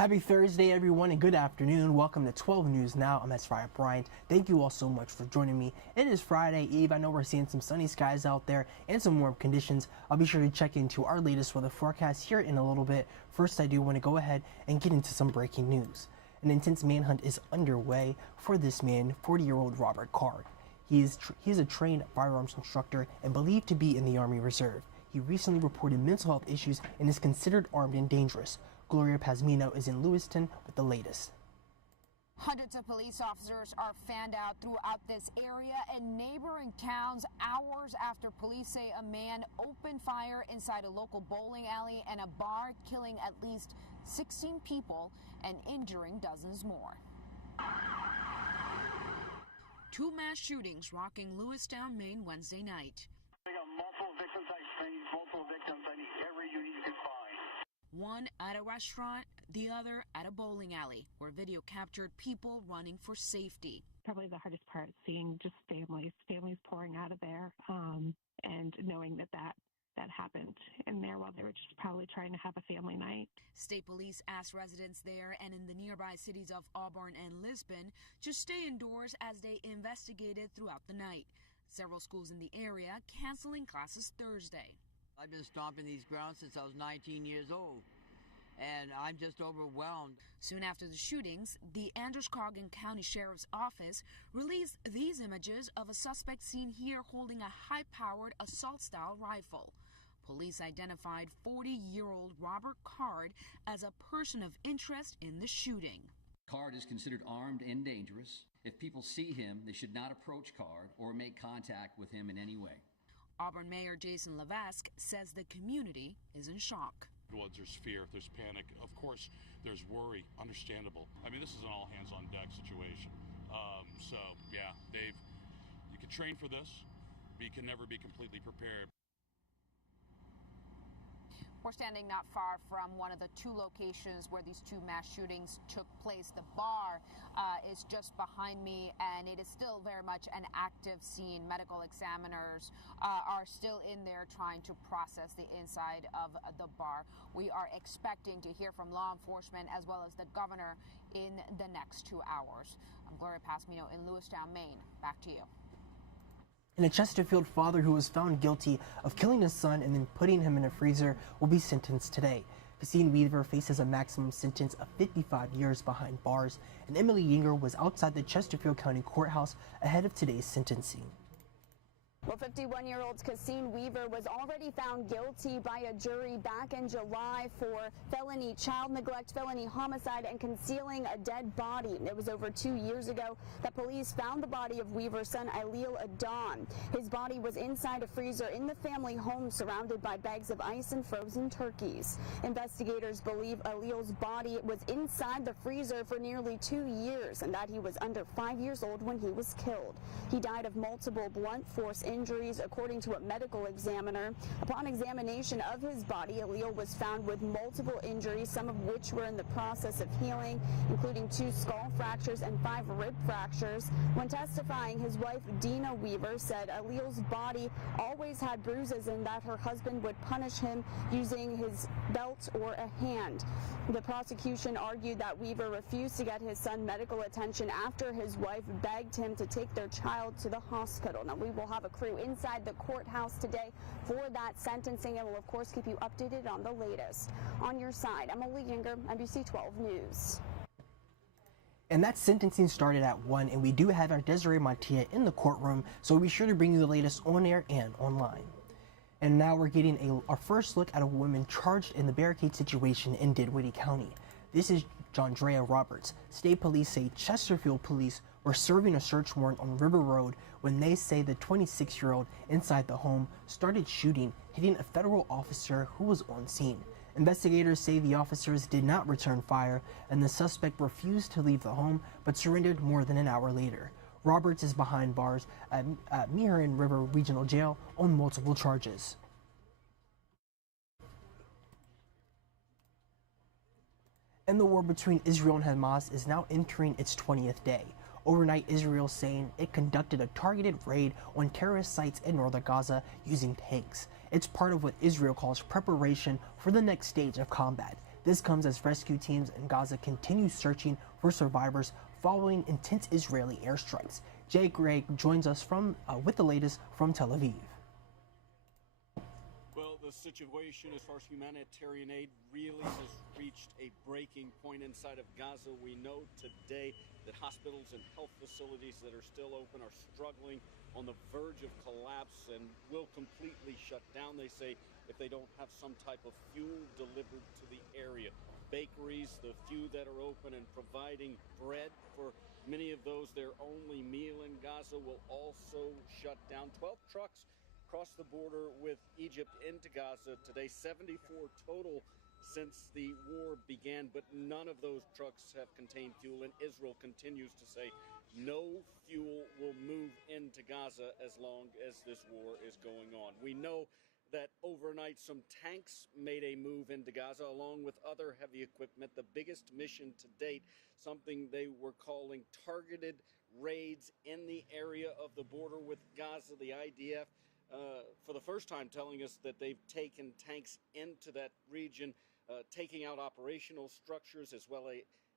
Happy Thursday, everyone, and good afternoon. Welcome to 12 News Now. I'm Esriah Bryant. Thank you all so much for joining me. It is Friday Eve. I know we're seeing some sunny skies out there and some warm conditions. I'll be sure to check into our latest weather forecast here in a little bit. First, I do want to go ahead and get into some breaking news. An intense manhunt is underway for this man, 40-year-old Robert Card. He is a trained firearms instructor and believed to be in the Army Reserve. He recently reported mental health issues and is considered armed and dangerous. Gloria Pazmino is in Lewiston with the latest. Hundreds of police officers are fanned out throughout this area and neighboring towns hours after police say a man opened fire inside a local bowling alley and a bar, killing at least 16 people and injuring dozens more. Two mass shootings rocking Lewistown, Maine Wednesday night. They got multiple victims. I need multiple victims. I need every unit you can find. One at a restaurant, the other at a bowling alley, where video captured people running for safety. Probably the hardest part, seeing just families pouring out of there, and knowing that happened in there while they were just probably trying to have a family night. State police asked residents there and in the nearby cities of Auburn and Lisbon to stay indoors as they investigated throughout the night. Several schools in the area canceling classes Thursday. I've been stomping these grounds since I was 19 years old, and I'm just overwhelmed. Soon after the shootings, the Androscoggin County Sheriff's Office released these images of a suspect seen here holding a high-powered assault-style rifle. Police identified 40-year-old Robert Card as a person of interest in the shooting. Card is considered armed and dangerous. If people see him, they should not approach Card or make contact with him in any way. Auburn Mayor Jason Levesque says the community is in shock. Well, there's fear, there's panic, of course there's worry, understandable. I mean, this is an all hands on deck situation. So yeah, Dave, you can train for this, but you can never be completely prepared. We're standing not far from one of the two locations where these two mass shootings took place. The bar is just behind me, and it is still very much an active scene. Medical examiners are still in there trying to process the inside of the bar. We are expecting to hear from law enforcement as well as the governor in the next 2 hours. I'm Gloria Pazmino in Lewistown, Maine. Back to you. And a Chesterfield father who was found guilty of killing his son and then putting him in a freezer will be sentenced today. Cassine Weaver faces a maximum sentence of 55 years behind bars, and Emily Yinger was outside the Chesterfield County Courthouse ahead of today's sentencing. Well, 51-year-old Cassine Weaver was already found guilty by a jury back in July for felony child neglect, felony homicide, and concealing a dead body. It was over 2 years ago that police found the body of Weaver's son, Aileel Adon. His body was inside a freezer in the family home, surrounded by bags of ice and frozen turkeys. Investigators believe Aileel's body was inside the freezer for nearly 2 years and that he was under 5 years old when he was killed. He died of multiple blunt force injuries, according to a medical examiner. Upon examination of his body, Aileel was found with multiple injuries, some of which were in the process of healing, including 2 skull fractures and 5 rib fractures. When testifying, his wife, Dina Weaver, said Aileel's body always had bruises and that her husband would punish him using his belt or a hand. The prosecution argued that Weaver refused to get his son medical attention after his wife begged him to take their child to the hospital. Now, we will have a crew inside the courthouse today for that sentencing and will, of course, keep you updated on the latest. On your side, Emily Yinger, NBC 12 News. And that sentencing started at 1, and we do have our Desiree Montia in the courtroom, so we'll be sure to bring you the latest on air and online. And now we're getting our first look at a woman charged in the barricade situation in Dinwiddie County. This is Jondrea Roberts. State police say Chesterfield police were serving a search warrant on River Road when they say the 26-year-old inside the home started shooting, hitting a federal officer who was on scene. Investigators say the officers did not return fire and the suspect refused to leave the home but surrendered more than an hour later. Roberts is behind bars at Meehan River Regional Jail on multiple charges. And the war between Israel and Hamas is now entering its 20th day. Overnight, Israel saying it conducted a targeted raid on terrorist sites in northern Gaza using tanks. It's part of what Israel calls preparation for the next stage of combat. This comes as rescue teams in Gaza continue searching for survivors following intense Israeli airstrikes. Jay Gray joins us with the latest from Tel Aviv. Well, the situation as far as humanitarian aid really has reached a breaking point inside of Gaza. We know today that hospitals and health facilities that are still open are struggling, on the verge of collapse, and will completely shut down, they say, if they don't have some type of fuel delivered to the area. Bakeries, the few that are open and providing bread for many of those, their only meal in Gaza, will also shut down. 12 trucks crossed the border with Egypt into Gaza today, 74 total since the war began, but none of those trucks have contained fuel, and Israel continues to say no fuel will move into Gaza as long as this war is going on. We know that overnight some tanks made a move into Gaza along with other heavy equipment, the biggest mission to date, something they were calling targeted raids in the area of the border with Gaza. The IDF for the first time telling us that they've taken tanks into that region, taking out operational structures as well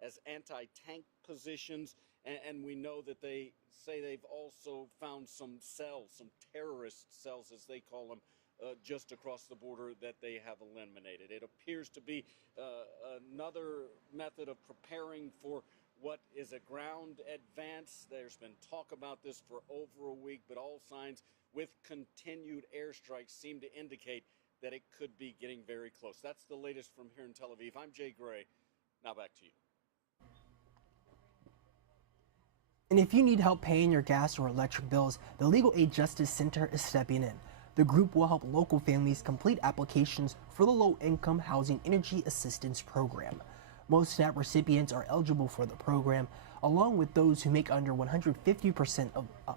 as anti-tank positions. And we know that they say they've also found some cells, some terrorist cells as they call them, just across the border that they have eliminated. It appears to be another method of preparing for what is a ground advance. There's been talk about this for over a week, but all signs with continued airstrikes seem to indicate that it could be getting very close. That's the latest from here in Tel Aviv. I'm Jay Gray. Now back to you. And if you need help paying your gas or electric bills, the Legal Aid Justice Center is stepping in. The group will help local families complete applications for the Low-Income Housing Energy Assistance Program. Most SNAP recipients are eligible for the program, along with those who make under 150%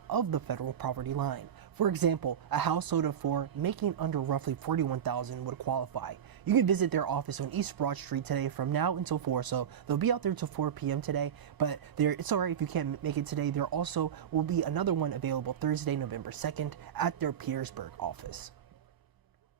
of the federal poverty line. For example, a household of four making under roughly $41,000 would qualify. You can visit their office on East Broad Street today from now until 4, so they'll be out there till 4 p.m. today, but it's all right if you can't make it today. There also will be another one available Thursday, November 2nd at their Petersburg office.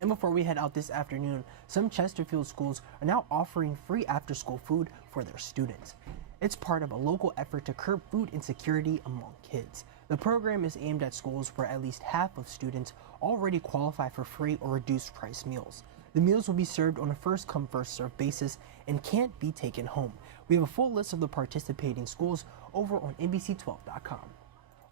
And before we head out this afternoon, some Chesterfield schools are now offering free after-school food for their students. It's part of a local effort to curb food insecurity among kids. The program is aimed at schools where at least half of students already qualify for free or reduced price meals. The meals will be served on a first-come, first-served basis and can't be taken home. We have a full list of the participating schools over on NBC12.com.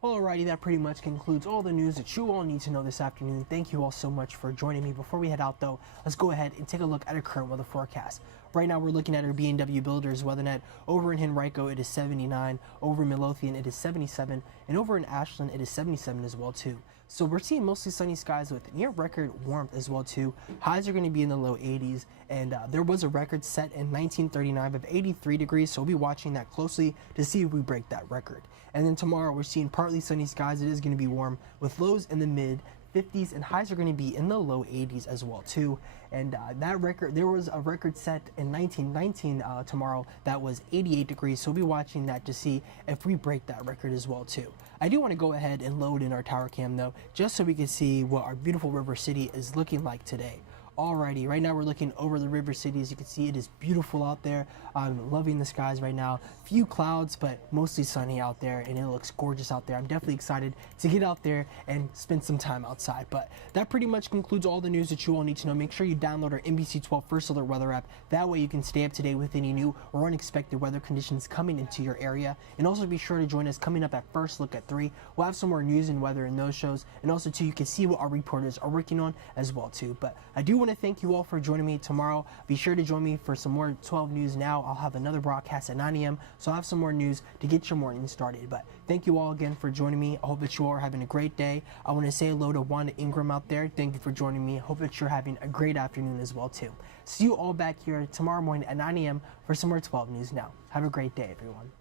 Alrighty, that pretty much concludes all the news that you all need to know this afternoon. Thank you all so much for joining me. Before we head out though, let's go ahead and take a look at our current weather forecast. Right now we're looking at our B&W Builders WeatherNet. Over in Henrico it is 79, over in Midlothian it is 77, and over in Ashland it is 77 as well too. So we're seeing mostly sunny skies with near record warmth as well too. Highs are going to be in the low 80s, and there was a record set in 1939 of 83 degrees, so we'll be watching that closely to see if we break that record. And then tomorrow we're seeing partly sunny skies. It is going to be warm with lows in the mid 50s and highs are going to be in the low 80s as well too. And there was a record set in 1919 tomorrow that was 88 degrees, so we'll be watching that to see if we break that record as well too. I do want to go ahead and load in our tower cam though, just so we can see what our beautiful River City is looking like today. Alrighty, right now we're looking over the River City. As you can see, it is beautiful out there. I'm loving the skies right now. Few clouds, but mostly sunny out there, and it looks gorgeous out there. I'm definitely excited to get out there and spend some time outside. But that pretty much concludes all the news that you all need to know. Make sure you download our NBC 12 First Alert Weather app. That way you can stay up to date with any new or unexpected weather conditions coming into your area. And also be sure to join us coming up at First Look at 3. We'll have some more news and weather in those shows. And also, too, you can see what our reporters are working on as well, too. But I do want to thank you all for joining me tomorrow. Be sure to join me for some more 12 News Now. I'll have another broadcast at 9 a.m. So I'll have some more news to get your morning started. But thank you all again for joining me. I hope that you all are having a great day. I want to say hello to Wanda Ingram out there. Thank you for joining me. Hope that you're having a great afternoon as well too. See you all back here tomorrow morning at 9 a.m. for some more 12 News Now. Have a great day, everyone.